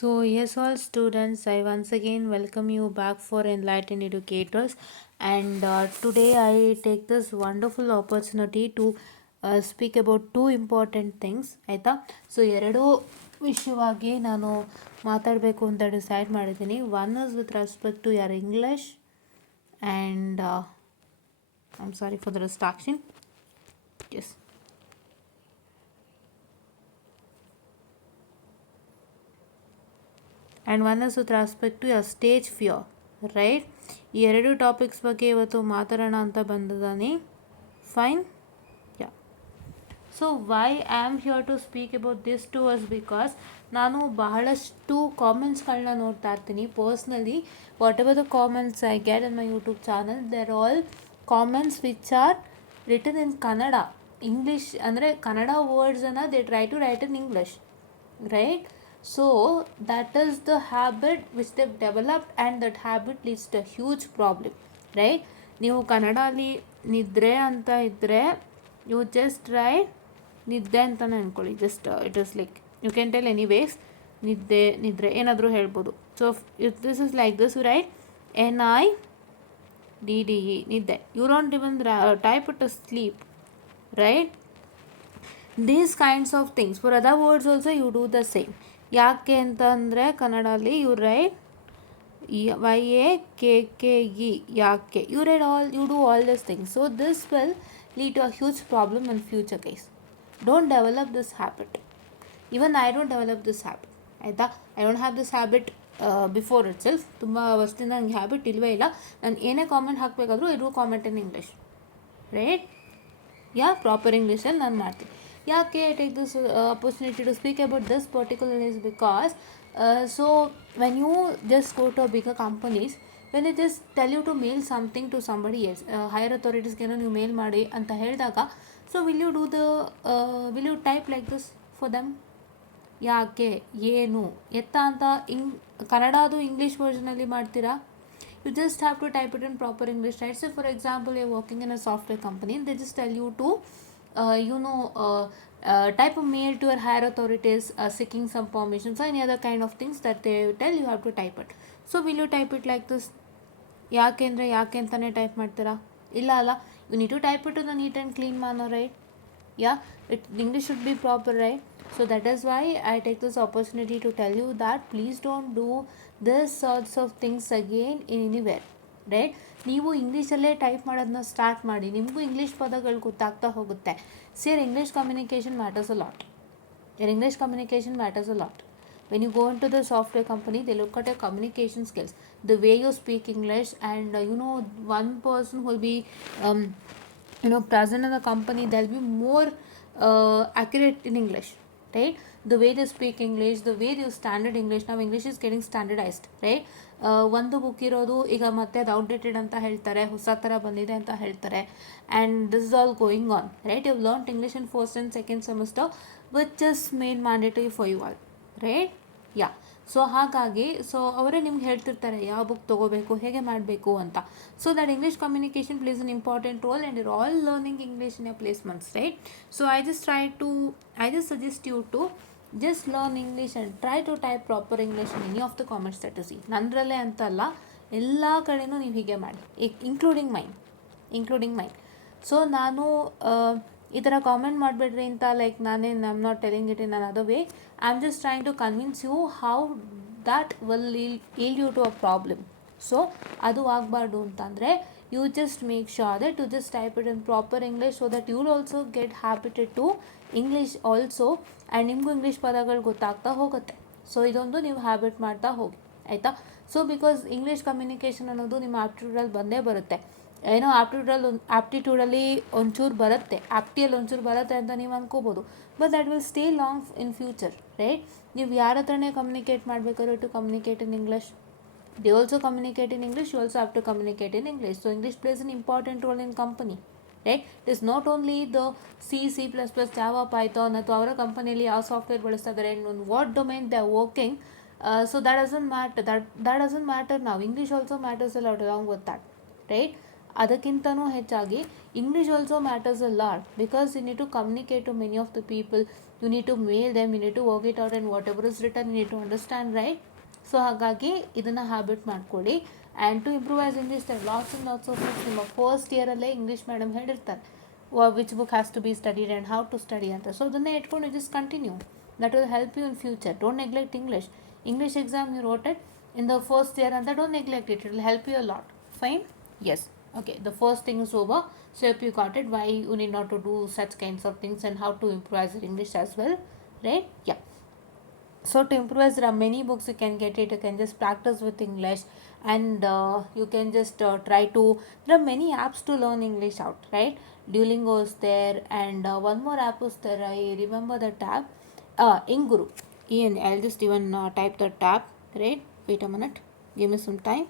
So, yes, all students, I once again welcome you back for Enlightened Educators. And today I take this wonderful opportunity to speak about two important things. ಆಯಿತಾ? So ಎರಡು ವಿಷಯವಾಗಿ ನಾನು ಮಾತಾಡಬೇಕು ಅಂತ decide ಮಾಡಿದ್ದೀನಿ. One is with respect to your English and I am sorry for the distraction. Yes. And one is with respect to your stage fear, right? ಈ ಎರಡು topics ಬಗ್ಗೆ ಇವತ್ತು ಮಾತಾಡೋಣ ಅಂತ ಬಂದಿದ್ದಾನೆ. Fine, yeah. So why I am here to speak about this two us because ನಾನು ಬಹಳಷ್ಟು ಕಾಮೆಂಟ್ಸ್ಗಳನ್ನ ನೋಡ್ತಾ ಇರ್ತೀನಿ personally. Whatever the comments I get in my YouTube channel, there all comments which are written in Kannada. English ಅಂದರೆ ಕನ್ನಡ ವರ್ಡ್ಸನ್ನು they try to write in English, right? So that is the habit which they've developed, and that habit leads to a huge problem, right? ನೀವು ಕನ್ನಡಲ್ಲಿ ನಿದ್ರೆ ಅಂತ ಇದ್ದರೆ you just right ನಿದ್ದೆ ಅಂತಲೇ ಅಂದ್ಕೊಳ್ಳಿ. Just it is like you can tell anyways ನಿದ್ದೆ ನಿದ್ರೆ ಏನಾದರೂ ಹೇಳ್ಬೋದು. So if this is like this, you write NIDDE ನಿದ್ದೆ. You don't even type it a sleep, right? These kinds of things. For other words also you do the same. ಯಾಕೆ ಅಂತಂದರೆ ಕನ್ನಡಲ್ಲಿ you write YAKKE, ಯಾಕೆ. You write all, you do all this things. So this will lead to a huge problem in future guys. Don't develop this habit. Even I don't develop this habit, ಆಯಿತಾ? I don't have this habit before itself. ತುಂಬ ವರ್ಷದಿಂದ ನನಗೆ habit ಇಲ್ಲವೇ ಇಲ್ಲ. ನಾನು ಏನೇ comment ಹಾಕಬೇಕಾದ್ರೂ I do comment in English, right? Proper ಇಂಗ್ಲೀಷಲ್ಲಿ ನಾನು ಮಾಡ್ತೀನಿ. ಯಾಕೆ I take this opportunity to speak about this particular is because so when you just go to a bigger companies, when they just tell you to mail something to somebody else, higher authorities-ಗೆ ನೀವು ಮೇಲ್ ಮಾಡಿ ಅಂತ ಹೇಳಿದಾಗ, so will you do the will you type like this for them? ಯಾಕೆ, ಏನು, ಎತ್ತ ಅಂತ ಕನ್ನಡದು English ವರ್ಷನಲ್ಲಿ ಮಾಡ್ತೀರಾ? You just have to type it in proper English, right? So for example, you're working in a software company, they just tell you to type a mail to your higher authorities seeking some permissions or any other kind of things that they tell you have to type it. So will you type it like this? ಯಾಕೆ ಅಂದರೆ ಯಾಕೆ ಅಂತಲೇ type ಮಾಡ್ತೀರಾ? ಇಲ್ಲ ಅಲ್ಲ, you need to type it in a neat and clean manner, right? English should be proper, right? So that is why I take this opportunity to tell you that please don't do this sorts of things again in anywhere, right? ನೀವು ಇಂಗ್ಲೀಷಲ್ಲೇ type ಮಾಡೋದನ್ನ start ಮಾಡಿ, ನಿಮಗೂ English ಪದಗಳು ಗೊತ್ತಾಗ್ತಾ ಹೋಗುತ್ತೆ. Your English communication matters a lot. Your English communication matters a lot. When you go into the software company, they look at your communication skills, the way you speak English, and one person who will be present in the company, they'll be more accurate in English, right? The way they speak English, the way they standard English. Now English is getting standardized, right? ಒಂದು book ಇರೋದು ಈಗ ಮತ್ತೆ ಅದು outdated ಅಂತ ಹೇಳ್ತಾರೆ, ಹೊಸ ಥರ ಬಂದಿದೆ ಅಂತ ಹೇಳ್ತಾರೆ. And this is all going on, right? You learn English in first and second semester which is made mandatory for you all, right? So ಹಾಗಾಗಿ ಅವರೇ ನಿಮ್ಗೆ ಹೇಳ್ತಿರ್ತಾರೆ ಯಾವ ಬುಕ್ ತೊಗೋಬೇಕು, ಹೇಗೆ ಮಾಡಬೇಕು ಅಂತ. So that English communication plays an important role, and you're all learning English in your placements, right? So I just suggest you to just learn English and try to type proper English in any of the comments that you see. ನಂದರಲ್ಲೇ ಅಂತಲ್ಲ, ಎಲ್ಲ ಕಡೆನೂ ನೀವು ಹೀಗೆ ಮಾಡಿ, including main. So ನಾನು ಈ ಥರ comment ಮಾಡಬೇಡ್ರಿ ಅಂತ ಲೈಕ್ ನಾನೇನು I am not telling it in another way. I am just trying to convince you how that will lead you to a problem. So ಅದು ಆಗಬಾರ್ದು ಅಂತಂದರೆ you just make sure that you just type it in proper English, so that you will also get habited to English also, and ನಿಮಗೂ English ಪದಗಳು ಗೊತ್ತಾಗ್ತಾ ಹೋಗುತ್ತೆ. So ಇದೊಂದು ನೀವು habit ಮಾಡ್ತಾ ಹೋಗಿ, ಆಯಿತಾ? ಸೊ ಬಿಕಾಸ್ ಇಂಗ್ಲೀಷ್ ಕಮ್ಯುನಿಕೇಷನ್ ಅನ್ನೋದು ನಿಮ್ಮ ಆಪ್ಟಿಟ್ಯೂಡಲ್ಲಿ ಬಂದೇ ಬರುತ್ತೆ. ಏನೋ ಆಪ್ಟಿಟ್ಯೂಡಲ್ಲಿ ಒಂಚೂರು ಬರುತ್ತೆ, ಆಪ್ಟಿಯಲ್ಲಿ ಒಂಚೂರು ಬರುತ್ತೆ ಅಂತ ನೀವು ಅಂದ್ಕೋಬೋದು, but that will stay long in future, right? ನೀವು ಯಾರ ಹತ್ರನೇ ಕಮ್ಯುನಿಕೇಟ್ ಮಾಡಬೇಕಾದ್ರೆ to communicate in English. They also communicate in English, you also have to communicate in English. So English plays an important role in company, right? It is not only the C++, Java, Python, ಅಥವಾ ಅವರ ಕಂಪನಿಯಲ್ಲಿ ಯಾವ software ಬಳಸ್ತಾ ಇದ್ದಾರೆ, in what domain they are working. So that doesn't matter. That doesn't matter now. English also matters a lot along with that, right? ಅದಕ್ಕಿಂತನೂ ಹೆಚ್ಚಾಗಿ English also matters a lot because you need to communicate to many of the people, you need to mail them, you need to work it out and whatever is return you need to understand, right? So ಹಾಗಾಗಿ ಇದನ್ನು habit ಮಾಡ್ಕೊಳ್ಳಿ. And to improvise English lots and lots of books ನಿಮ್ಮ first ಇಯರಲ್ಲೇ English madam ಹೇಳಿರ್ತಾರೆ which book has to be studied and how to study ಅಂತ. So ಅದನ್ನೇ ಇಟ್ಕೊಂಡು just continue, that will help you in future. Don't neglect English exam you wrote it in the first year and that, don't neglect it, it will help you a lot. Fine? Yes. Okay, the first thing is over. So if you got it, why you need not to do such kinds of things and how to improvise your English as well, right? Yeah. So to improvise, there are many books you can get it. You can just practice with English, and you can just try to, there are many apps to learn English out, right? Duolingo is there, and one more app is there, I remember that app, Inguru. Ian, I'll just even type the tab, right? Wait a minute, give me some time.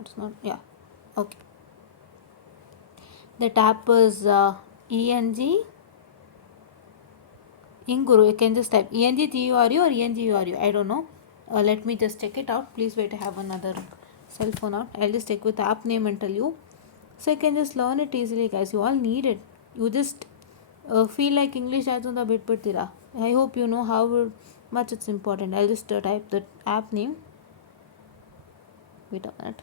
It's not, yeah, okay. The tab is Inguru. You can just type ENGGURU or ENGURU, I don't know. Let me just check it out. Please wait, I have another cell phone out. I'll just check with the app name and tell you. So you can just learn it easily, guys. You all need it. You just feel like English ಆಯ್ತು ಅಂತ ಬಿಟ್ಬಿಡ್ತೀರಾ. I hope you know how much it's important. I'll just type the app name. Wait a minute.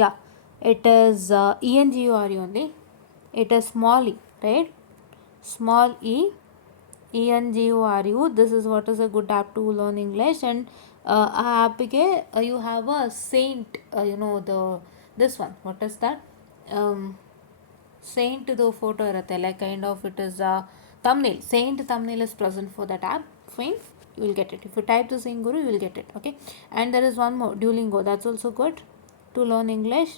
Yeah, it is ENGURU only. It is small e, right? Small e, ENGURU. This is what is a good app to learn English. And app you have a Saint, this one, what is that? Saint the photo irutte, like kind of, it is a thumbnail. Saint thumbnail is present for that app. Fine, you will get it. If you type the Inguru, you will get it. Okay. And there is one more, Duolingo. That's also good to learn English,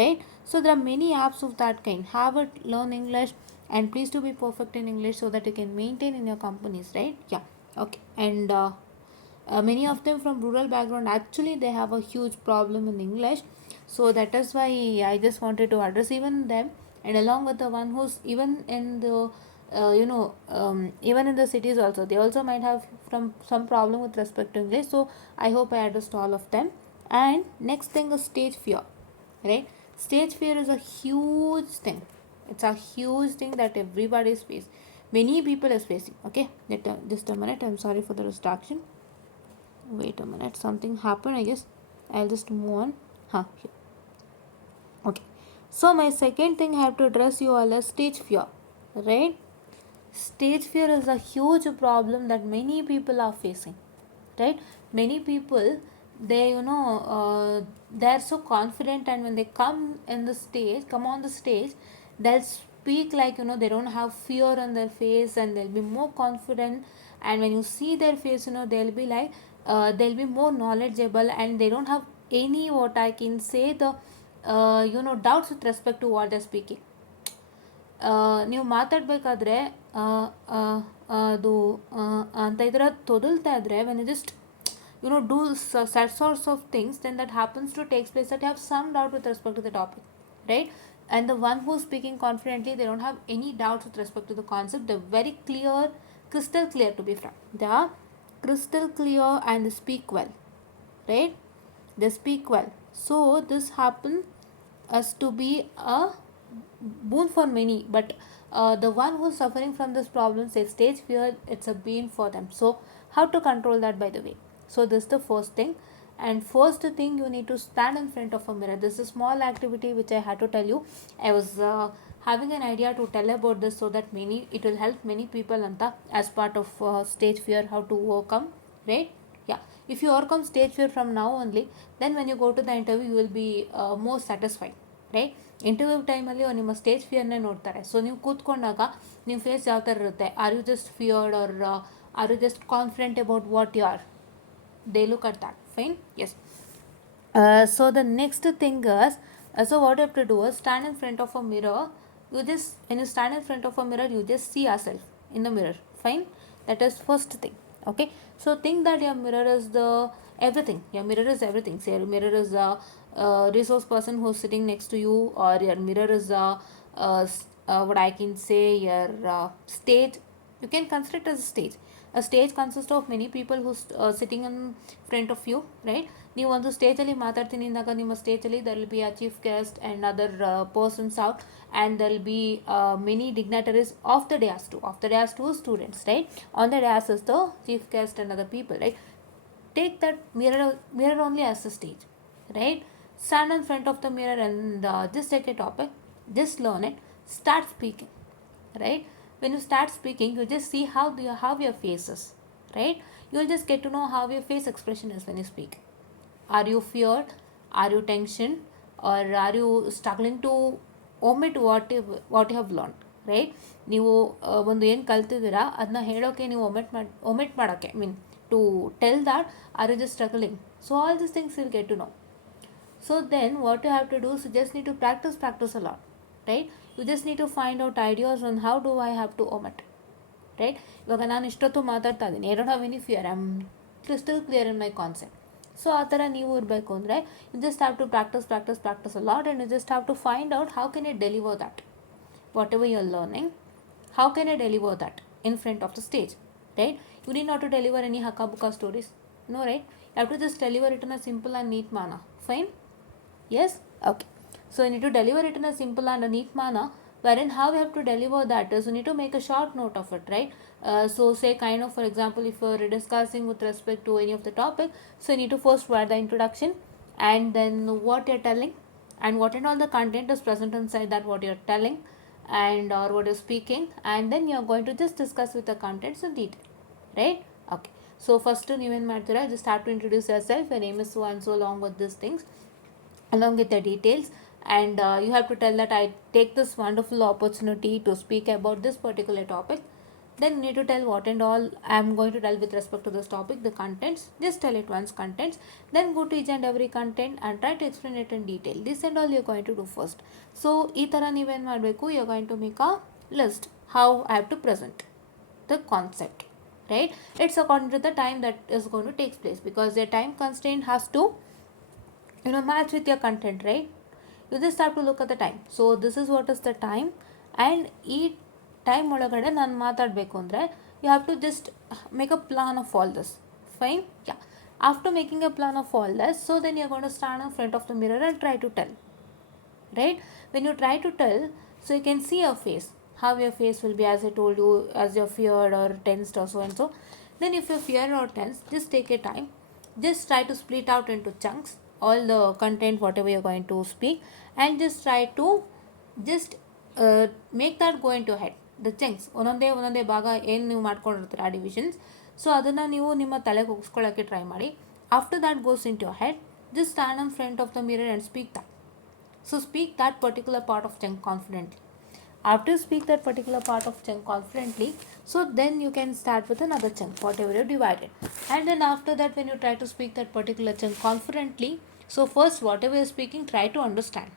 right? So there are many apps of that kind. Have it, learn English, and please to be perfect in English so that you can maintain in your companies, right? Yeah. Okay. And many of them from rural background, actually they have a huge problem in English. So that is why I just wanted to address even them, and along with the one who's even in the even in the cities also, they also might have some problem with respect to English. So I hope I addressed all of them. And next thing is stage fear, right? Stage fear is a huge thing. It's a huge thing that everybody is facing. Many people is facing. Okay, just a minute, I'm sorry for the distraction. Wait a minute, something happened, I guess. I'll just move on. Here. Okay, so my second thing I have to address you all is stage fear, right? Stage fear is a huge problem that many people are facing, right? Many people, they they're so confident, and when they come on the stage, they'll speak like, they don't have fear on their face, and they'll be more confident. And when you see their face, they'll be like, they'll be more knowledgeable, and they don't have any, what I can say, the doubts with respect to what they're speaking. ನೀವು ಮಾತಾಡಬೇಕಾದ್ರೆ ಅದು ಅಂತ ಇದರ ತೊದಲ್ತಾ ಇದ್ರೆ, when you just do such sorts of things, then that happens to takes place that you have some doubt with respect to the topic, right? And the one who's speaking confidently, they don't have any doubts with respect to the concept. They're very clear, crystal clear, to be frank. They are crystal clear, and they speak well, right? They speak well. So this happens as to be a boon for many, but the one who's suffering from this problem, say stage fear, it's a boon for them. So how to control that, by the way? So this is the first thing. And first thing, you need to stand in front of a mirror. This is a small activity which I had to tell you. I was having an idea to tell about this, so that it will help many people anta, as part of stage fear, how to overcome, right? Yeah, if you overcome stage fear from now only, then when you go to the interview, you will be more satisfied, right? Interview ಟೈಮಲ್ಲಿ ನಿಮ್ಮ stage ಫಿಯರ್ನೇ ನೋಡ್ತಾರೆ. So ನೀವು ಕೂತ್ಕೊಂಡಾಗ ನಿಮ್ಮ face ಯಾವ ಥರ ಇರುತ್ತೆ? Are you just feared, are are you just confident about what you are? They look at that. Fine? Yes. So the next thing is, so what you have to do is stand in front of a mirror. When you stand in front of a mirror, you just see yourself in the mirror. Fine? That is first thing. Okay? So think that your mirror is everything. Your mirror is everything. Say your mirror is a resource person who's sitting next to you, or your mirror is what I can say, your stage, You can consider it as a stage. A stage consists of many people who sitting in front of you, right? ನೀವು ಒಂದು ಸ್ಟೇಜಲ್ಲಿ ಮಾತಾಡ್ತೀನಿ ಅಂದಾಗ ನಿಮ್ಮ ಸ್ಟೇಜಲ್ಲಿ there will be a chief guest and other persons out and there will be many dignitaries of the dais too. Of the dais too, students, right? On the dais is the chief guest and other people, right? Take that mirror only as a stage, right? Stand in front of the mirror and just take a topic, just learn it, start speaking, right? When you start speaking, you just see how your face is, right? You'll just get to know how your face expression is when you speak. Are you feared? Are you tension? Or are you struggling to omit what you have learned, right? ನೀವು ಒಂದು ಏನು ಕಲ್ತಿದ್ದೀರಾ ಅದನ್ನ ಹೇಳೋಕ್ಕೆ ನೀವು omit ಮಾಡೋಕ್ಕೆ mean to tell that are you just struggling. So all this things will get to know. So then what you have to do is you just need to practice a lot, right? You just need to find out ideas on how do I have to omit, right? ಇವಾಗ ನಾನು ಇಷ್ಟೊತ್ತು ಮಾತಾಡ್ತಾ ಇದ್ದೀನಿ, I don't have any fear, I am crystal clear in my concept. So ಆ ಥರ ನೀವು ಇರಬೇಕು ಅಂದರೆ you just have to practise a lot and you just have to find out how can I deliver that whatever you are learning, how can I deliver that in front of the stage, right? You need not to deliver any haka buka stories, no, right? You have to just deliver it in a simple and neat manner. Fine? Yes? Okay. So you need to deliver it in a simple and a neat manner, wherein how you have to deliver that is you need to make a short note of it, right? So say kind of, for example, if you're discussing with respect to any of the topic, so you need to first write the introduction and then what you're telling and what and all the content is present inside that what you're telling and or what you're speaking, and then you're going to just discuss with the contents in detail, right? Okay. So first ನೀವೇನು ಮಾಡ್ತೀರಾ, just start to introduce yourself, your name is so and so along with these things, along with the details, and you have to tell that I take this wonderful opportunity to speak about this particular topic. Then you need to tell what and all I am going to tell with respect to this topic, the contents. Just tell it once, contents. Then go to each and every content and try to explain it in detail. This and all you're going to do first. So ಈ ಥರ ನೀವೇನು ಮಾಡಬೇಕು, you're going to make a list how I have to present the concept, right? It's according to the time that is going to take place, because your time constraint has to match with your content, right? You just have to look at the time. So this is what is the time, and ಈ time ಒಳಗಡೆ ನಾನು ಮಾತಾಡಬೇಕು ಅಂದರೆ you have to just make a plan of all this. Fine? Yeah. After making a plan of all this, so then you're going to stand in front of the mirror and try to tell, right? When you try to tell, so you can see your face, how your face will be, as I told you, as you're feared or tensed or so and so. Then if you're feared or tensed, just take your time, just try to split out into chunks all the content whatever you're going to speak, and just try to just make that go into head, the chunks ಒಂದೊಂದೇ ಭಾಗ ಏನು ನೀವು ಮಾಡ್ಕೊಂಡಿರ್ತೀರ ಆ divisions, so ಅದನ್ನು ನೀವು ನಿಮ್ಮ ತಲೆಗೆ ಹೋಗಿಸ್ಕೊಳ್ಳೋಕ್ಕೆ ಟ್ರೈ ಮಾಡಿ. After that goes in to your head, just stand in front of the mirror and speak that. So speak that particular part of chunk confidently. After you speak that particular part of chunk confidently, so then you can start with another chunk, whatever you divided. And then after that, when you try to speak that particular chunk confidently, so first whatever you're speaking, try to understand,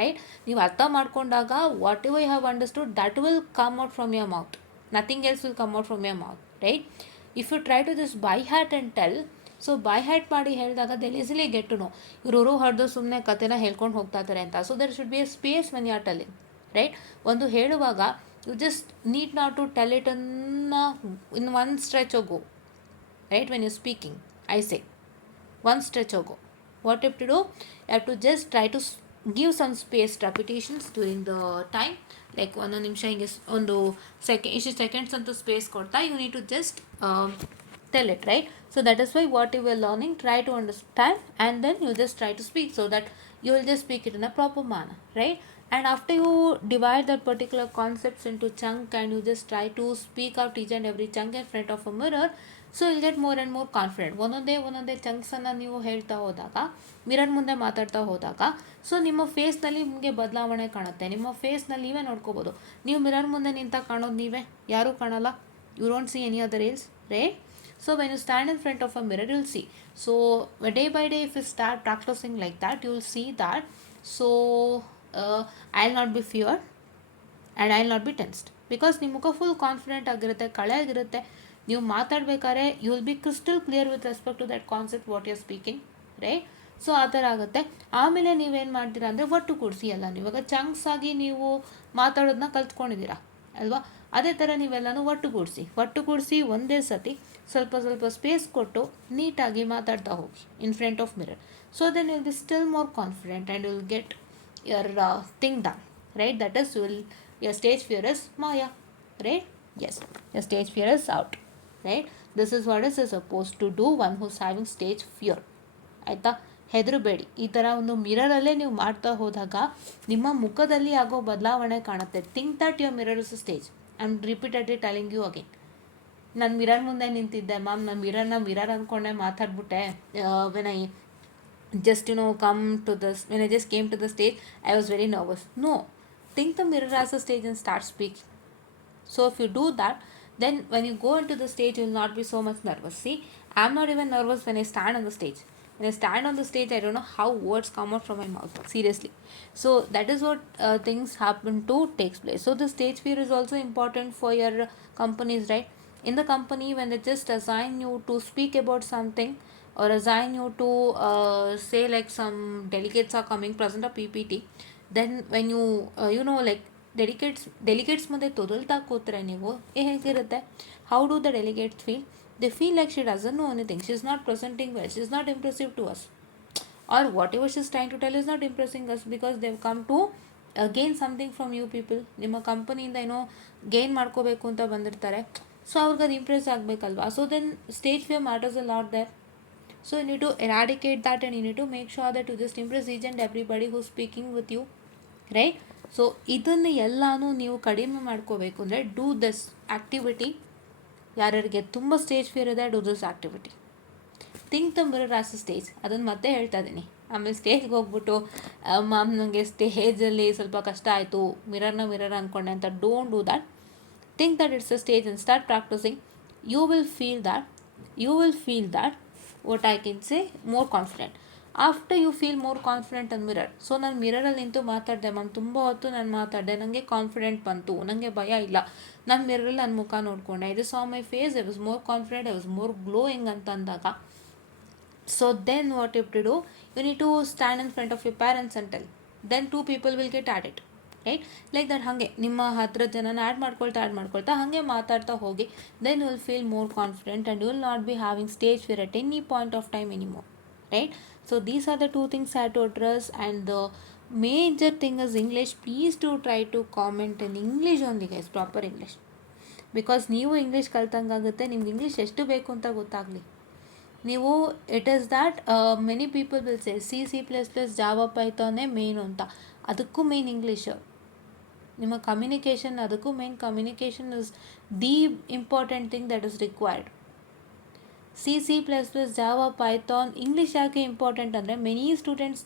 right? ನೀವು ಅರ್ಥ ಮಾಡ್ಕೊಂಡಾಗ whatever you have understood, that will come out from your mouth. Nothing else will come out from your mouth, right? If you try to just by heart and tell, so by heart ಮಾಡಿ ಹೇಳಿದಾಗ they easily get to know ಇವರು ಹೊಡೆದು ಸುಮ್ಮನೆ ಕತೆನ ಹೇಳ್ಕೊಂಡು ಹೋಗ್ತಾ ಇದ್ದಾರೆ ಅಂತ. So there should be a space when you are telling, right? ಒಂದು ಹೇಳುವಾಗ you just need not to tell it in one stretch go, right? When you speaking, I say one stretch go. What you have to do, you have to just try to give some space repetitions during the time, like ಒಂದೊಂದು ನಿಮಿಷ ಹಿಂಗೆ ಒಂದು ಇಷ್ಟು seconds ಅಂತ space ಕೊಡ್ತಾ you need to just tell it, right? So that is why what you were learning, try to understand and then you just try to speak, so that you will just speak it in a proper manner, right? And after you divide that particular concepts into chunk and you just try to speak out each and every chunk in front of a mirror, so you'll get more and more confident. ಒಂದೊಂದೇ ಚಂಕ್ಸನ್ನು ನೀವು ಹೇಳ್ತಾ ಹೋದಾಗ, mirror ಮುಂದೆ ಮಾತಾಡ್ತಾ ಹೋದಾಗ, so ನಿಮ್ಮ ಫೇಸ್ನಲ್ಲಿ ನಿಮಗೆ ಬದಲಾವಣೆ ಕಾಣುತ್ತೆ. ನಿಮ್ಮ ಫೇಸ್ನಲ್ಲಿ ನೀವೇ ನೋಡ್ಕೋಬೋದು. ನೀವು ಮಿರರ್ ಮುಂದೆ ನಿಂತಾಗ ಕಾಣೋದು ನೀವೇ, ಯಾರೂ ಕಾಣಲ್ಲ. You don't see any other rails, right? So when you stand in front of a mirror, you'll see. So day by day, if you start practicing like that, you'll see that. So I'll not be feared and I'll not be tensed, because ನಿಮ್ಮ ಮುಖ full confident ಆಗಿರುತ್ತೆ, ಕಳೆ ಆಗಿರುತ್ತೆ. ನೀವು ಮಾತಾಡ್ಬೇಕಾದ್ರೆ you will be crystal clear with respect to that concept what you are speaking, right? So ಆ ಥರ ಆಗುತ್ತೆ. ಆಮೇಲೆ ನೀವೇನು ಮಾಡ್ತೀರಾ ಅಂದರೆ ಒಟ್ಟು ಕೂಡಿಸಿ ಎಲ್ಲ ನೀವು ಇವಾಗ ಚಂಕ್ಸ್ ಆಗಿ ನೀವು ಮಾತಾಡೋದನ್ನ ಕಲ್ತ್ಕೊಂಡಿದ್ದೀರಾ ಅಲ್ವಾ? ಅದೇ ಥರ ನೀವೆಲ್ಲನೂ ಒಟ್ಟುಗೂಡಿಸಿ ಒಂದೇ ಸತಿ ಸ್ವಲ್ಪ ಸ್ವಲ್ಪ ಸ್ಪೇಸ್ ಕೊಟ್ಟು ನೀಟಾಗಿ ಮಾತಾಡ್ತಾ ಹೋಗಿ in front of mirror. So then will be still more confident and will get your thing done, right? That is, your stage fear is maya, right? Yes, your stage fear is out, right? This is what is supposed to do one who's having stage fear. ಆಯಿತಾ? ಹೆದರಬೇಡಿ. ಈ ಥರ ಒಂದು ಮಿರರಲ್ಲೇ ನೀವು ಮಾಡ್ತಾ ಹೋದಾಗ ನಿಮ್ಮ ಮುಖದಲ್ಲಿ ಆಗೋ ಬದಲಾವಣೆ ಕಾಣುತ್ತೆ. Think that your mirror is a stage. I am repeatedly telling you again. ನಾನು ಮಿರರ್ ಮುಂದೆ ನಿಂತಿದ್ದೆ ಮ್ಯಾಮ್, ನಾನು ಮಿರರ್ ಅಂದ್ಕೊಂಡೆ ಮಾತಾಡ್ಬಿಟ್ಟೆ. When I just come to this, when I just came to the stage, I was very nervous. No, think the mirror as a stage and start speaking. So if you do that, then when you go into the stage, you will not be so much nervous. See, I'm not even nervous when I stand on the stage. When I stand on the stage, I don't know how words come out from my mouth, seriously. So that is what things happen to takes place. So the stage fear is also important for your companies, right? In the company, when they just assign you to speak about something, or assign you to say like some delegates are coming, present a PPT, then when you like delegates ಮುಂದೆ ತೊದಲ್ತಾ ಕೂತ್ರೆ ನೀವು ಹೇಗಿರುತ್ತೆ? How do the delegates feel? They feel like she doesn't know anything, she's not presenting well, she's not impressive to us, or whatever she's trying to tell is not impressing us, because they've come to gain something from you people. ನಿಮ್ಮ ಕಂಪನಿಯಿಂದ ಏನೋ gain ಮಾಡ್ಕೋಬೇಕು ಅಂತ ಬಂದಿರ್ತಾರೆ. So ಅವ್ರಿಗೆ ಅದು impress ಆಗಬೇಕಲ್ವಾ? So then stage fear matters a lot there. So you need to eradicate that, and you need to make sure that you just impress each and everybody who's speaking with you, right? So ಇದನ್ನು ಎಲ್ಲನೂ ನೀವು ಕಡಿಮೆ ಮಾಡ್ಕೋಬೇಕು ಅಂದರೆ do this activity. ಯಾರ್ಯಾರಿಗೆ ತುಂಬ stage fear ಇದೆ, do this activity. Think the mirror as a stage. ಅದನ್ನು ಮತ್ತೆ ಹೇಳ್ತಾ ಇದ್ದೀನಿ. ಆಮೇಲೆ ಸ್ಟೇಜ್ಗೆ ಹೋಗ್ಬಿಟ್ಟು ಮ್ಯಾಮ್ ನನಗೆ ಸ್ಟೇಜಲ್ಲಿ ಸ್ವಲ್ಪ ಕಷ್ಟ ಆಯಿತು, ಮಿರರ್ ಅಂದ್ಕೊಂಡೆ ಅಂತ. Don't do that. Think that it's a stage and start practising. You will feel that what I can say, more confident. After you feel more confident on mirror, so ನಾನು ಮಿರರಲ್ಲಿ ನಿಂತು ಮಾತಾಡಿದೆ ಮ್ಯಾಮ್, ತುಂಬ ಹೊತ್ತು ನಾನು ಮಾತಾಡಿದೆ, ನನಗೆ ಕಾನ್ಫಿಡೆಂಟ್ ಬಂತು, ನನಗೆ ಭಯ ಇಲ್ಲ. ನಾನು ಮಿರರಲ್ಲಿ ನನ್ನ ಮುಖ ನೋಡಿಕೊಂಡೆ, ಇದು saw my face, I was more confident, I was more glowing ಅಂತ ಅಂದಾಗ, so then what you to do, you need to stand in front of your parents and tell. Then 2 people will get at it, right? Like that. ಹಾಗೆ ನಿಮ್ಮ 10 ಜನನ add ಮಾಡ್ಕೊಳ್ತಾ ಹಾಗೆ ಮಾತಾಡ್ತಾ ಹೋಗಿ. Then you will feel more confident and you will not be having stage fear at any point of time anymore, right? So these are the 2 things I had to address, and the major thing is English. Please do try to comment in English only, guys, proper English, because ನೀವು English ಕಲ್ತಂಗಾಗುತ್ತೆ. ನಿಮ್ಗೆ English ಎಷ್ಟು ಬೇಕು ಅಂತ ಗೊತ್ತಾಗಲಿ. ನೀವು it is that many people will say C++, Java, ಪೈಥಾನೇ main ಅಂತ. ಅದಕ್ಕೂ ಮೇನ್ ಇಂಗ್ಲೀಷು. ನಿಮ್ಮ ಕಮ್ಯುನಿಕೇಷನ್, ಅದಕ್ಕೂ main communication is the important thing that is required. C++, Java, Python, English ಯಾಕೆ ಇಂಪಾರ್ಟೆಂಟ್ ಅಂದರೆ many students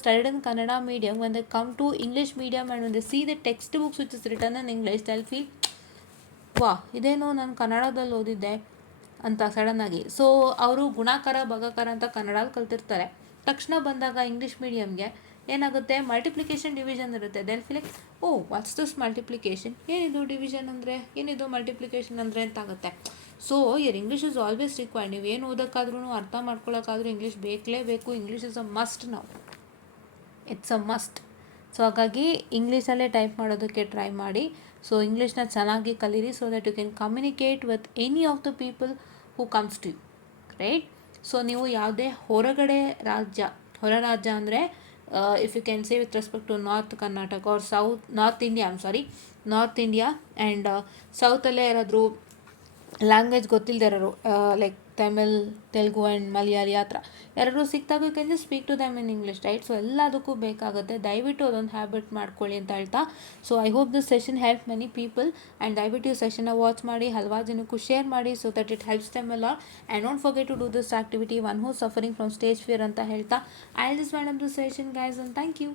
studied in Kannada medium, when they come to English medium and when they see the text books which is written in English, they'll feel, ವಾ ಇದೇನೋ ನಾನು ಕನ್ನಡದಲ್ಲಿ ಓದಿದ್ದೆ ಅಂತ ಸಡನ್ನಾಗಿ. So ಅವರು ಗುಣಾಕಾರ ಭಾಗಾಕಾರ ಅಂತ ಕನ್ನಡದಲ್ಲಿ ಕಲ್ತಿರ್ತಾರೆ. ತಕ್ಷಣ ಬಂದಾಗ ಇಂಗ್ಲೀಷ್ ಮೀಡಿಯಮ್ಗೆ ಏನಾಗುತ್ತೆ, ಮಲ್ಟಿಪ್ಲಿಕೇಶನ್ ಡಿವಿಷನ್ ಇರುತ್ತೆ. They'll feel like, oh what's this multiplication, ಏನಿದು ಡಿವಿಷನ್ ಅಂದರೆ, ಏನಿದು ಮಲ್ಟಿಪ್ಲಿಕೇಶನ್ ಅಂದರೆ ಅಂತ ಆಗುತ್ತೆ. So your English is always required. ನೀವು ಏನು ಓದೋಕ್ಕಾದ್ರೂ, ಅರ್ಥ ಮಾಡ್ಕೊಳ್ಳೋಕ್ಕಾದ್ರೂ ಇಂಗ್ಲೀಷ್ ಬೇಕೇಬೇಕು. ಇಂಗ್ಲೀಷ್ ಇಸ್ ಅ ಮಸ್ಟ್ ನಾವು, ಇಟ್ಸ್ ಅ ಮಸ್ಟ್. ಸೊ ಹಾಗಾಗಿ ಇಂಗ್ಲೀಷಲ್ಲೇ ಟೈಪ್ ಮಾಡೋದಕ್ಕೆ ಟ್ರೈ ಮಾಡಿ. ಸೊ ಇಂಗ್ಲೀಷ್ನ ಚೆನ್ನಾಗಿ ಕಲೀರಿ, so that you can communicate with any of the people who comes to you, right? So ನೀವು ಯಾವುದೇ ಹೊರ ರಾಜ್ಯ ಅಂದರೆ if you can say with respect to North Karnataka or North India and ಸೌತಲ್ಲೇ ಯಾರಾದರೂ ಲ್ಯಾಂಗ್ವೇಜ್ ಗೊತ್ತಿಲ್ಲದೆ ಇರೋರು, ಲೈಕ್ ತಮಿಳ್, ತೆಲುಗು ಆ್ಯಂಡ್ ಮಲಯಾಳಿ ಆ ಥರ ಯಾರಾದರೂ ಸಿಕ್ಕಿದಾಗ you can just speak to them in English, right? So ಎಲ್ಲದಕ್ಕೂ ಬೇಕಾಗುತ್ತೆ. ದಯವಿಟ್ಟು ಅದೊಂದು ಹ್ಯಾಬಿಟ್ ಮಾಡ್ಕೊಳ್ಳಿ ಅಂತ ಹೇಳ್ತಾ, so I hope this session help many people, and ದಯವಿಟ್ಟು ಈ ಸೆಷನ್ನ ವಾಚ್ ಮಾಡಿ, ಹಲವಾರು ಜನಕ್ಕೂ ಶೇರ್ ಮಾಡಿ, so that it helps them a lot. And don't forget to do this activity, one who suffering from stage fear ಅಂತ ಹೇಳ್ತಾ, I will just wind up this session guys, and thank you.